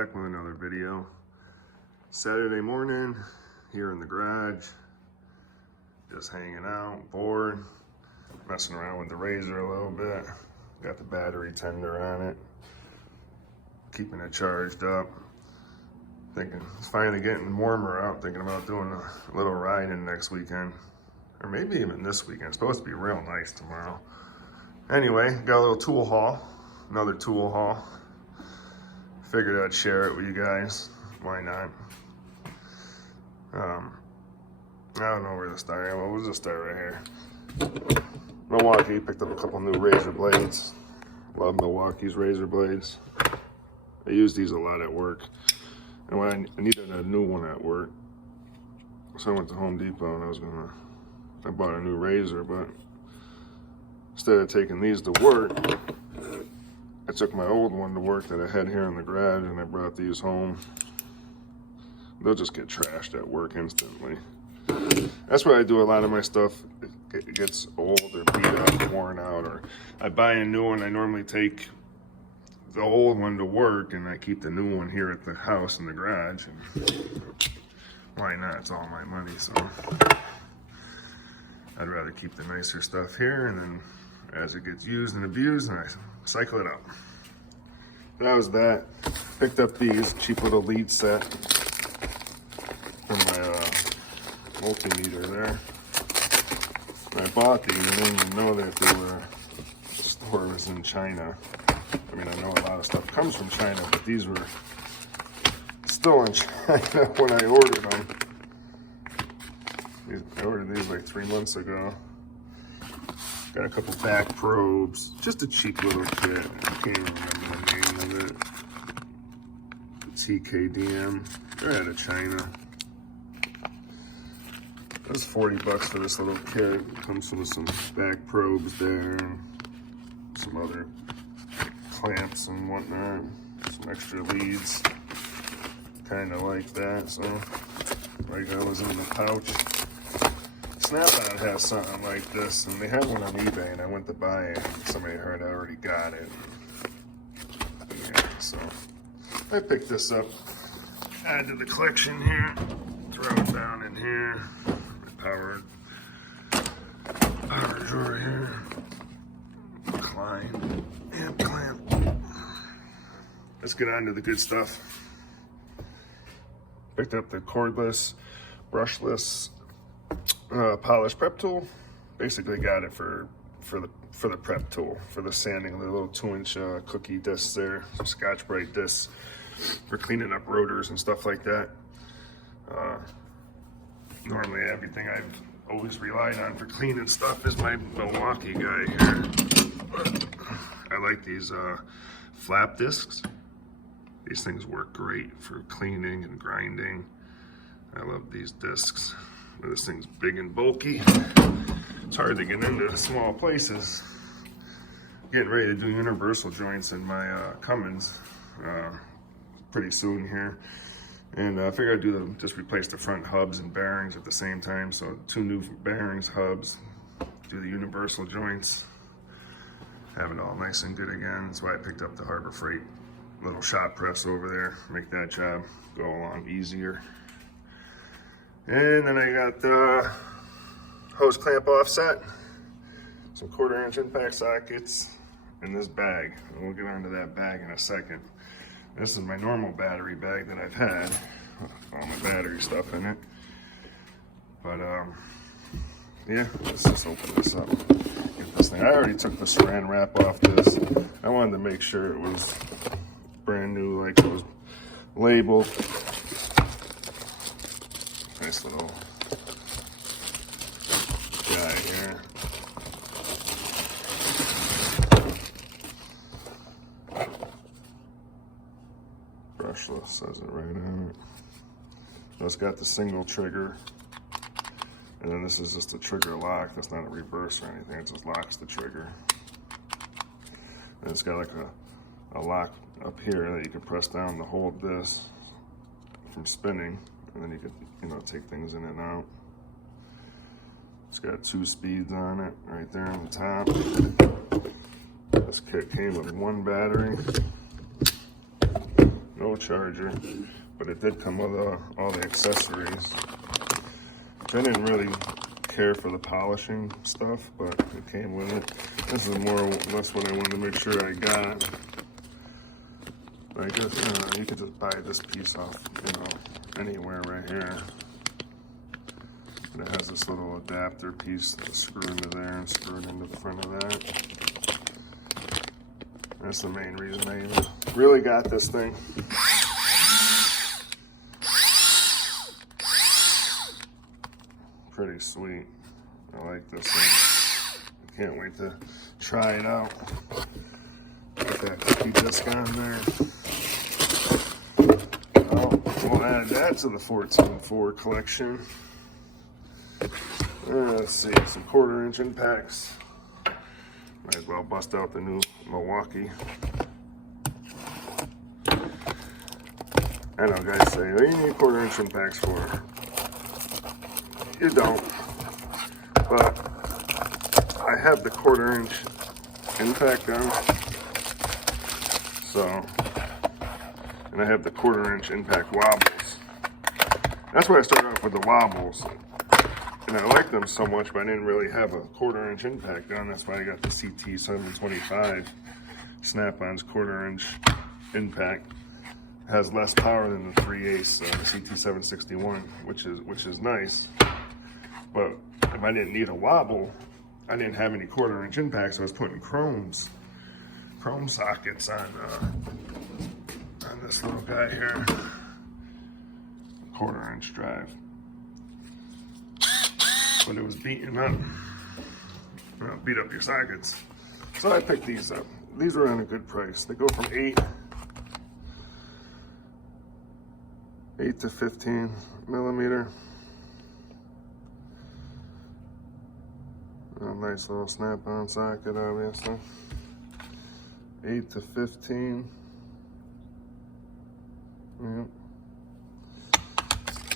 back with another video. Saturday morning, here in the garage, just hanging out, bored, messing around with the razor a little bit. Got the battery tender on it, keeping it charged up. Thinking it's finally getting warmer out, thinking about doing a little ride in next weekend. Or maybe even this weekend. It's supposed to be real nice tomorrow. Anyway, got a little tool haul, another tool haul. Figured I'd share it with you guys. Why not? I don't know where to start. Well, we'll just start right here. Milwaukee, picked up a couple new razor blades. Love Milwaukee's razor blades. I use these a lot at work. And when I needed a new one at work, so I went to Home Depot and I bought a new razor, but instead of taking these to work, I took my old one to work that I had here in the garage and I brought these home. They'll just get trashed at work instantly. That's why I do a lot of my stuff. It gets old or beat up, worn out, or I buy a new one. I normally take the old one to work and I keep the new one here at the house in the garage. And why not? It's all my money, so I'd rather keep the nicer stuff here, and then as it gets used and abused, I cycle it out. That was that. Picked up these cheap little lead set from my multimeter there. And I bought these, and then you know that they were, the store was in China. I mean, I know a lot of stuff comes from China, but these were still in China when I ordered them. I ordered these like 3 months ago. Got a couple back probes, just a cheap little kit. I can't even remember the name of it. TKDM. They're out of China. That was 40 bucks for this little kit. It comes with some back probes there, and some other clamps and whatnot. Some extra leads. Kind of like that. So, like that was in the pouch. Snap-on has something like this, and they had one on eBay, and I went to buy it, and somebody heard I already got it. Yeah, so I picked this up, add to the collection here, throw it down in here, my power drawer here, Klein, amp clamp. Let's get on to the good stuff. Picked up the cordless, brushless polish prep tool. Basically got it for the prep tool, for the sanding, the little 2-inch cookie discs there, some Scotch-Brite discs for cleaning up rotors and stuff like that. Normally everything I've always relied on for cleaning stuff is my Milwaukee guy here. But I like these flap discs. These things work great for cleaning and grinding. I love these discs. This thing's big and bulky. It's hard to get into small places. Getting ready to do universal joints in my Cummins pretty soon here. And I figured I'd just replace the front hubs and bearings at the same time. So 2 new bearings, hubs, do the universal joints. Have it all nice and good again. That's why I picked up the Harbor Freight little shop press over there. Make that job go along easier. And then I got the hose clamp offset, some 1/4-inch impact sockets, and this bag. And we'll get onto that bag in a second. This is my normal battery bag that I've had, with all my battery stuff in it. But yeah, let's just open this up. Get this thing. I already took the saran wrap off this. I wanted to make sure it was brand new, like it was labeled. Nice little guy here. Brushless says it right on it. So it's got the single trigger, and then this is just a trigger lock. That's not a reverse or anything. It just locks the trigger. And it's got like a lock up here that you can press down to hold this from spinning. And then you could, take things in and out. It's got 2 speeds on it right there on the top. This kit came with 1 battery. No no charger, but it did come with all the accessories. I didn't really care for the polishing stuff, but it came with it. This is more or less what I wanted to make sure I got. I guess you could just buy this piece off, anywhere right here. But it has this little adapter piece to screw into there and screw it into the front of that. That's the main reason I even really got this thing. Pretty sweet. I like this thing. I can't wait to try it out. Put that cookie disc on there. We'll add that to the 14.4 collection. Let's see, some 1/4" impacts. Might as well bust out the new Milwaukee. I know guys say, oh, you need 1/4" impacts for it. You don't. But I have the 1/4" impact gun. So, and I have the 1/4" impact wobbles. That's why I started off with the wobbles. And I like them so much, but I didn't really have a 1/4" impact gun. That's why I got the CT725. Snap-on's 1/4" impact. It has less power than the 3/8 CT761, which is nice. But if I didn't need a wobble, I didn't have any 1/4" impacts. So I was putting chrome sockets on this little guy here. 1/4" drive. But it was beating up. Beat up your sockets. So I picked these up. These were on a good price. They go from 8 to 15 millimeter. A nice little snap-on socket, obviously. 8 to 15. Yep.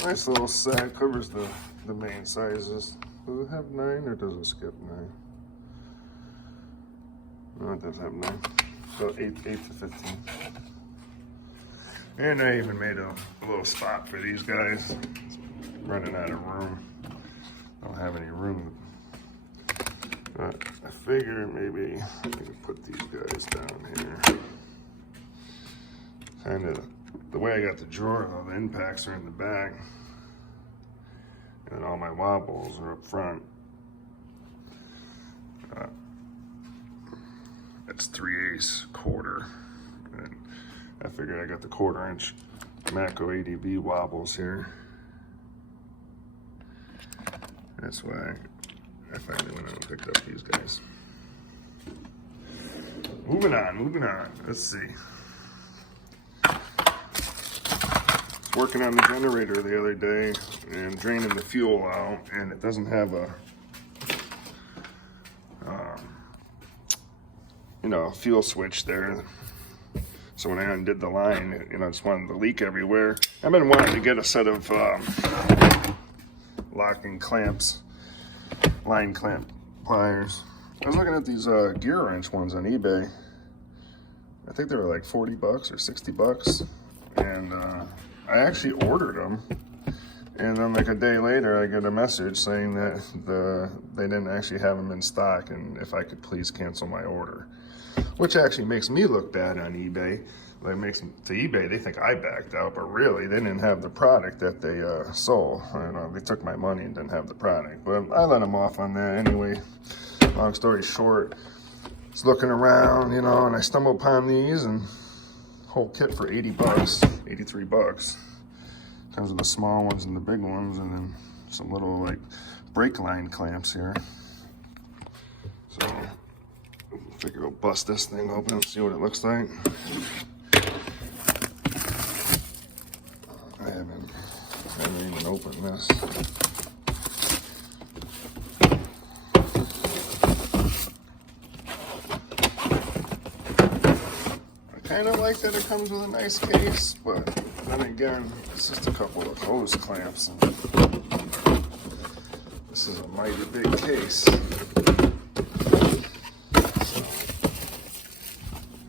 Nice little set. Covers the main sizes. Does it have 9 or does it skip 9? No, it does have 9. So 8 to 15. And I even made a little spot for these guys. Running out of room. Don't have any room. But I figured maybe I could put these guys down here. Kind of the way I got the drawer, all the impacts are in the back. And all my wobbles are up front. That's 3/8 1/4. And I figured I got the 1/4" Matco ADB wobbles here. That's why I finally went out and picked up these guys. Moving on. Let's see. Working on the generator the other day and draining the fuel out, and it doesn't have a fuel switch there. So when I undid the line, I just wanted to leak everywhere. I've been wanting to get a set of locking clamps, line clamp pliers. I was looking at these gear wrench ones on eBay. I think they were like 40 bucks or 60 bucks. And I actually ordered them. And then like a day later, I get a message saying that they didn't actually have them in stock and if I could please cancel my order. Which actually makes me look bad on eBay. Like makes to eBay, they think I backed out, but really they didn't have the product that they sold. They took my money and didn't have the product. But I let them off on that anyway. Long story short, I was looking around, and I stumbled upon these and whole kit for 80 bucks, 83 bucks. Comes with the small ones and the big ones, and then some little like brake line clamps here. So I figure we'll bust this thing open and see what it looks like. I haven't even opened this. I kind of like that it comes with a nice case, but then again, it's just a couple of hose clamps. And this is a mighty big case. So,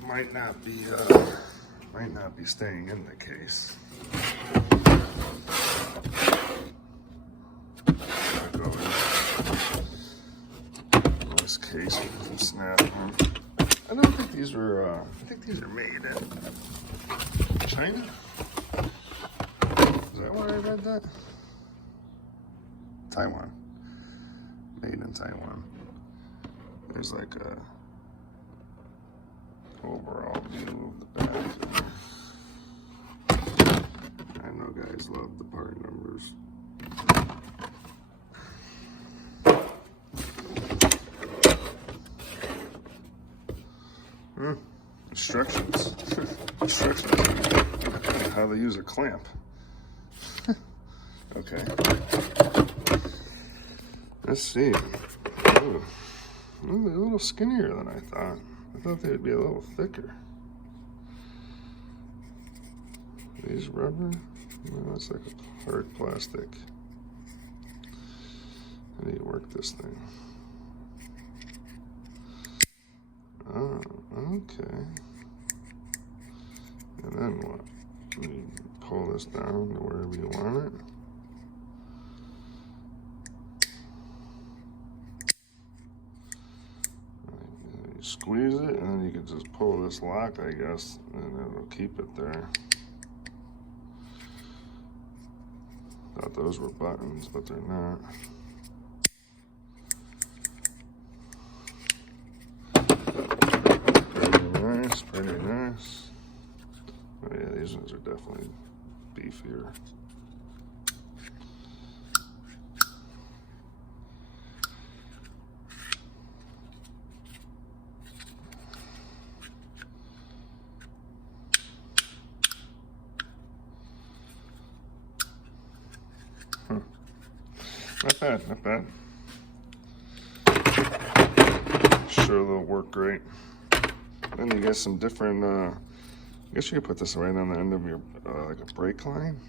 might not be Might not be staying in the case. This case with some snap on. I don't think these were, I think these are made in China. Is that where I read that? Taiwan. Made in Taiwan. There's like a overall view of the back. I know guys love the part numbers. Instructions. Instructions on how to use a clamp. Okay. Let's see. Ooh. A little skinnier than I thought. I thought they'd be a little thicker. These rubber? No, that's like a hard plastic. How do you work this thing? Oh, okay. And then what? You pull this down to wherever you want it. You squeeze it, and then you can just pull this lock, I guess, and it'll keep it there. Thought those were buttons, but they're not. Pretty nice. Oh yeah, these ones are definitely beefier. Not bad, not bad. Sure they'll work great. Then you get some different, I guess you could put this right on the end of your, like a brake line,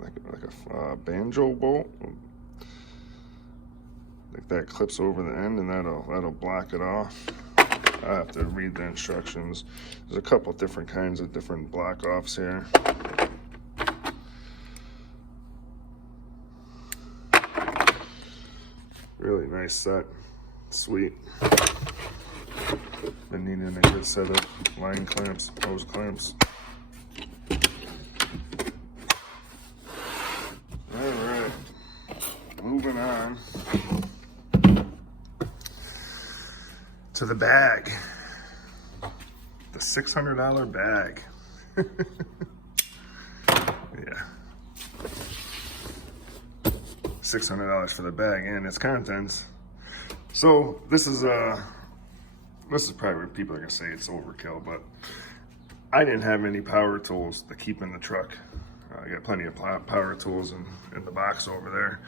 like a banjo bolt. Like that clips over the end, and that'll block it off. I have to read the instructions. There's a couple different kinds of different block offs here. Really nice set, sweet. Been needing a good set of line clamps, hose clamps. All right, moving on to the bag, the $600 bag. Yeah, $600 for the bag and its contents. So this is probably where people are gonna say it's overkill, but I didn't have any power tools to keep in the truck. I got plenty of power tools in the box over there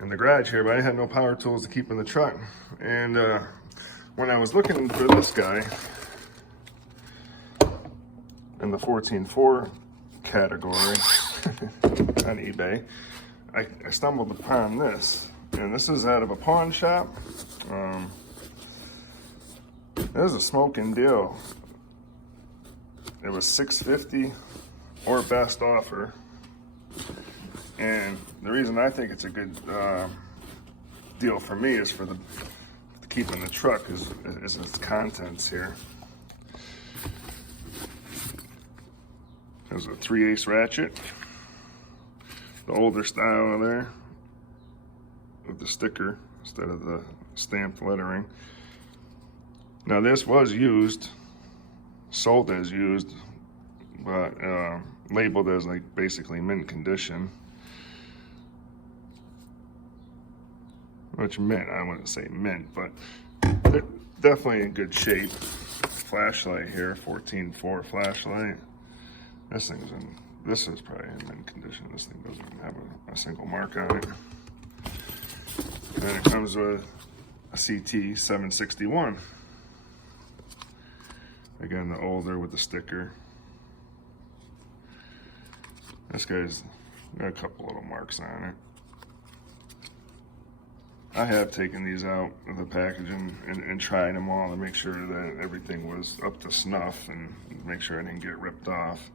in the garage here, but I had no power tools to keep in the truck. And when I was looking for this guy in the 14.4 category on eBay, I stumbled upon this, and this is out of a pawn shop. It was a smoking deal. It was $650 or best offer. And the reason I think it's a good deal for me is for the keeping the truck is its contents here. There's a 3/8 ratchet, the older style there, with the sticker instead of the stamped lettering. Now this was used, sold as used, but labeled as like basically mint condition. Which mint, I wouldn't say mint, but they're definitely in good shape. Flashlight here, 14.4 flashlight. This is probably in mint condition. This thing doesn't even have a single mark on it. And then it comes with a CT 761. Again, the older with the sticker. This guy's got a couple little marks on it. I have taken these out of the packaging and tried them all to make sure that everything was up to snuff and make sure I didn't get ripped off.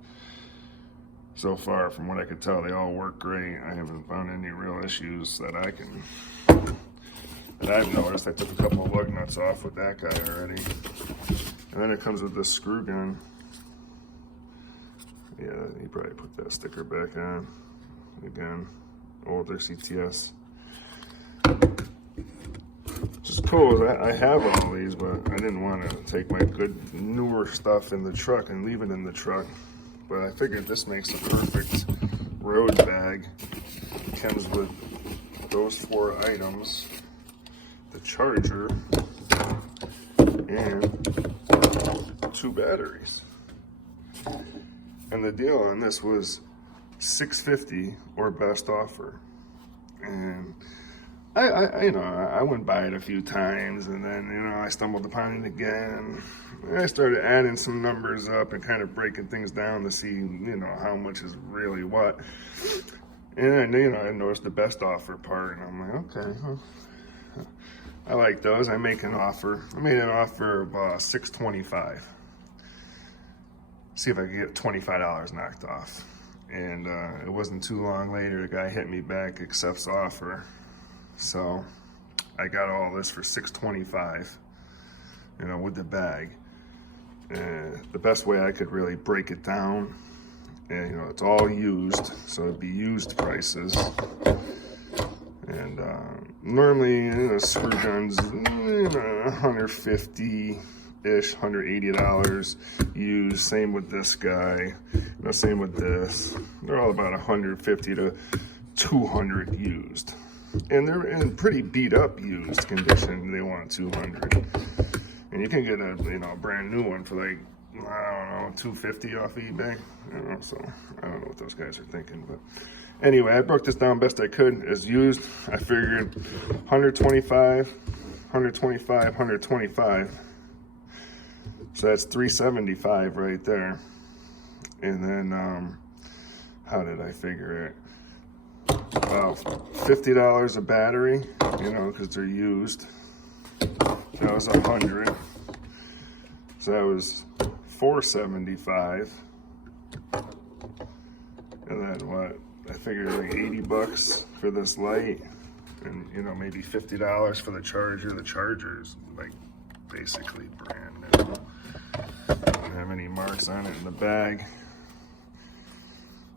So far, from what I could tell, they all work great. I haven't found any real issues that I've noticed. I took a couple of lug nuts off with that guy already. And then it comes with this screw gun. Yeah, he probably put that sticker back on. Again, older CTS. Which is cool. I have all these, but I didn't want to take my good newer stuff in the truck and leave it in the truck. But I figured this makes a perfect road bag. It comes with those 4 items, the charger, and 2 batteries. And the deal on this was $6.50 or best offer. And I went by it a few times, and then, I stumbled upon it again. I started adding some numbers up and kind of breaking things down to see, how much is really what. And then, I noticed the best offer part, and I'm like, okay, well, I like those. I made an offer of $6.25. See if I could get $25 knocked off. And it wasn't too long later, the guy hit me back, accepts offer. So I got all this for $6.25, with the bag. And the best way I could really break it down, and it's all used, so it'd be used prices. And normally, screw guns, $150-ish, $180 used. Same with this guy. Same with this. They're all about $150 to $200 used. And they're in pretty beat up used condition. They want $200. And you can get a brand new one for like, I don't know, $250 off eBay. So I don't know what those guys are thinking, but anyway, I broke this down best I could as used. I figured 125, 125. So that's $375 right there. And then how did I figure it? About $50 a battery, because they're used. That was 100. So that was $475. And then what? I figured like $80 for this light, and maybe $50 for the charger. The charger's like basically brand new. Don't have any marks on it in the bag.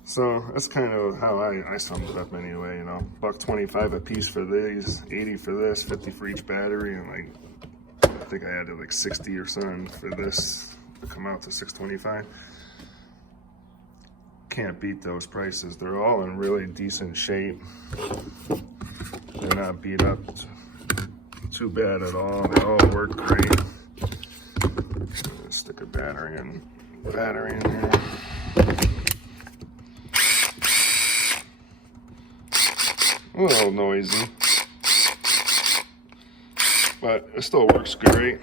So that's kind of how I summed it up anyway, $1.25 a piece for these, 80 for this, 50 for each battery, and I think I added like 60 or something for this to come out to $6.25. Can't beat those prices. They're all in really decent shape. They're not beat up too bad at all. They all work great. Stick a battery in here. A little noisy, but it still works great.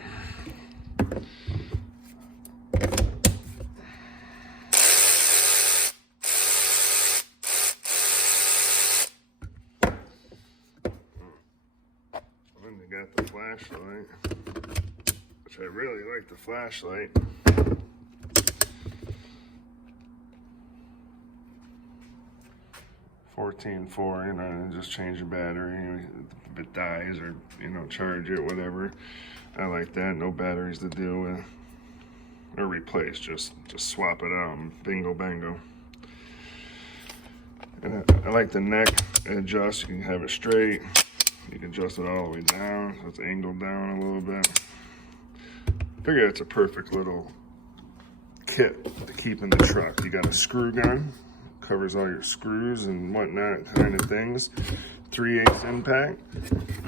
Then you got the flashlight, which I really like the flashlight. $14.4, and just change the battery if it dies, or charge it, whatever. I like that. No batteries to deal with or replace. Just swap it out and bingo bango. And I like the neck adjust. You can have it straight. You can adjust it all the way down, so it's angled down a little bit. I figure it's a perfect little kit to keep in the truck. You got a screw gun. Covers all your screws and whatnot kind of things. 3/8 impact,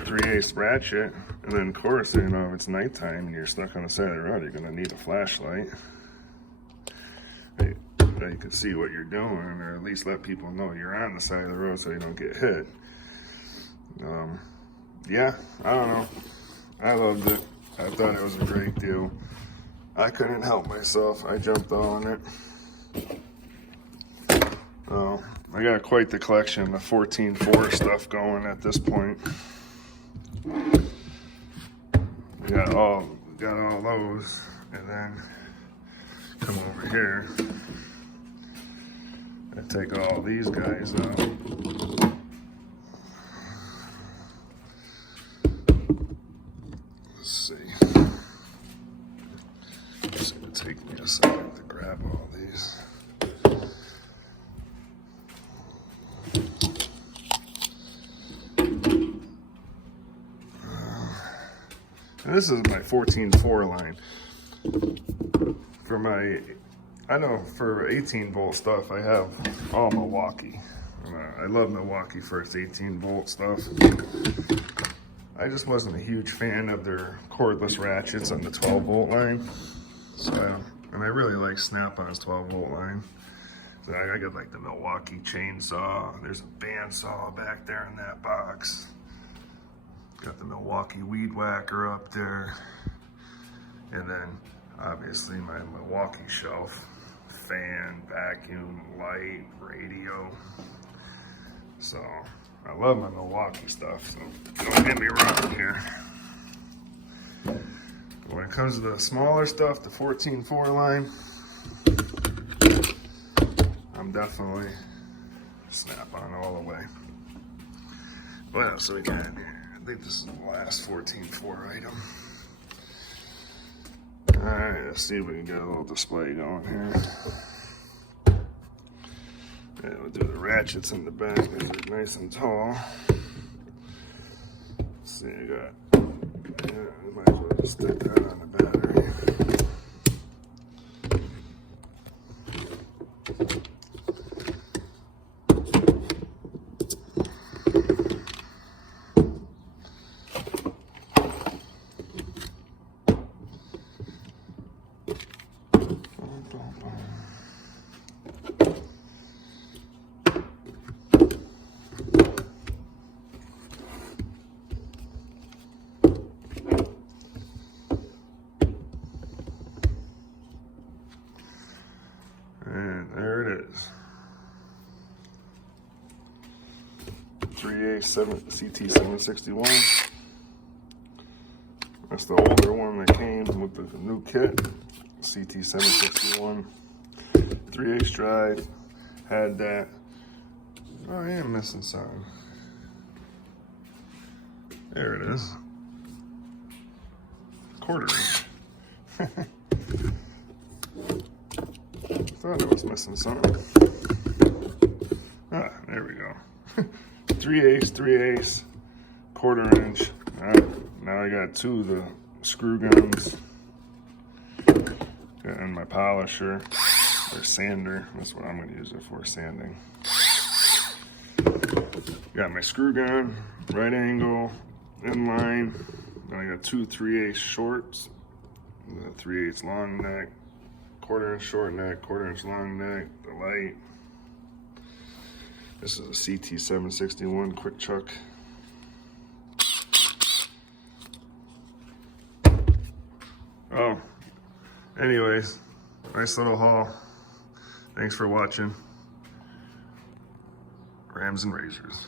3/8 ratchet, and then of course, if it's nighttime and you're stuck on the side of the road, you're gonna need a flashlight. That you can see what you're doing, or at least let people know you're on the side of the road so you don't get hit. Yeah, I don't know. I loved it. I thought it was a great deal. I couldn't help myself. I jumped on it. I got quite the collection of 14.4 stuff going at this point. We got all those, and then come over here and take all these guys out. Let's see. It's gonna take me a second to grab all these. And this is my 14.4 line. For my, I know for 18 volt stuff, I have all Milwaukee. I love Milwaukee for its 18 volt stuff. I just wasn't a huge fan of their cordless ratchets on the 12 volt line. So, and I really like Snap-on's 12 volt line. So I got like the Milwaukee chainsaw. There's a bandsaw back there in that box. Got the Milwaukee weed whacker up there. And then obviously my Milwaukee shelf, fan, vacuum, light, radio. So I love my Milwaukee stuff, so don't get me wrong here. But when it comes to the smaller stuff, the 14.4 line, I'm definitely Snap-on all the way. What else do we got in here? I think this is the last 14.4 item. Alright, let's see if we can get a little display going here. Yeah, we'll do the ratchets in the back. These are nice and tall. Let's see, I got, yeah, I might as well just stick that on the battery. And there it is. 3A CT761. That's the older one that came with the new kit. CT761. 3/8 drive. Had that. Oh, I am missing something. There it is. Quarter inch. Thought I was missing something. Ah, there we go. 3/8, quarter inch. Now I got two of the screw guns. And my polisher, or sander. That's what I'm going to use it for, sanding. Got my screw gun, right angle, inline. Then I got two 3/8 shorts. The 3/8 long neck. Quarter inch short neck, quarter inch long neck, the light. This is a CT761 quick chuck. Oh, anyways, nice little haul. Thanks for watching. Rams and Razors.